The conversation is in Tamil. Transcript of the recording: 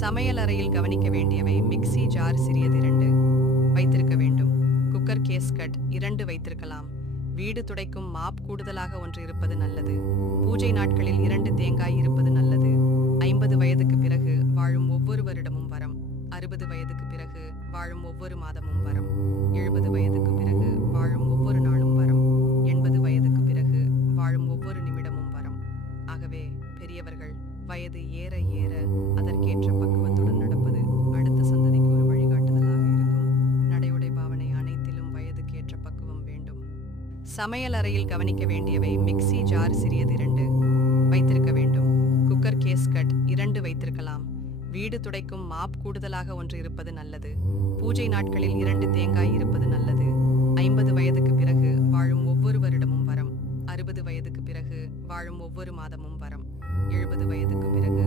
சமையல் அறையில் கவனிக்க வேண்டியவை: மிக்ஸி ஜார் சிறியது 2 வைத்திருக்க வேண்டும். குக்கர் கேஸ்கட் 2 வைத்திருக்கலாம். வீடு துடைக்கும் மாப் கூடுதலாக 1 இருப்பது நல்லது. பூஜை நாட்களில் 2 தேங்காய் இருப்பது நல்லது. 50 வயதுக்கு பிறகு வாழும் ஒவ்வொரு வருடமும் வரம். 60 வயதுக்கு பிறகு வாழும் ஒவ்வொரு மாதமும் வரம். 70 வயதுக்கு பிறகு வாழும் ஒவ்வொரு நாளும் வரம். 80 வயதுக்கு பிறகு வாழும் ஒவ்வொரு நிமிடமும் வரம். ஆகவே பெரியவர்கள் வயது ஏற ஏற அதற்கேற்ற பக்குவத்துடன் நடப்பது அடுத்த சந்ததிக்கு ஒரு வழிகாட்டுதலாக இருக்கும். நடையுடை பாவனை அனைத்திலும் வயதுக்கேற்ற பக்குவம் வேண்டும். சமையல் அறையில் கவனிக்க வேண்டியவை: மிக்ஸி ஜார் சிறியது 2 வைத்திருக்க வேண்டும். குக்கர் கேஸ்கட் 2 வைத்திருக்கலாம். வீடு துடைக்கும் மாப் கூடுதலாக 1 இருப்பது நல்லது. பூஜை நாட்களில் 2 தேங்காய் இருப்பது நல்லது. 50 வயதுக்கு பிறகு வாழும் ஒவ்வொரு வருடமும் வரம். 60 வயதுக்கு பிறகு வாழும் ஒவ்வொரு மாதமும் வரம். 70 வயதுக்கு பிறகு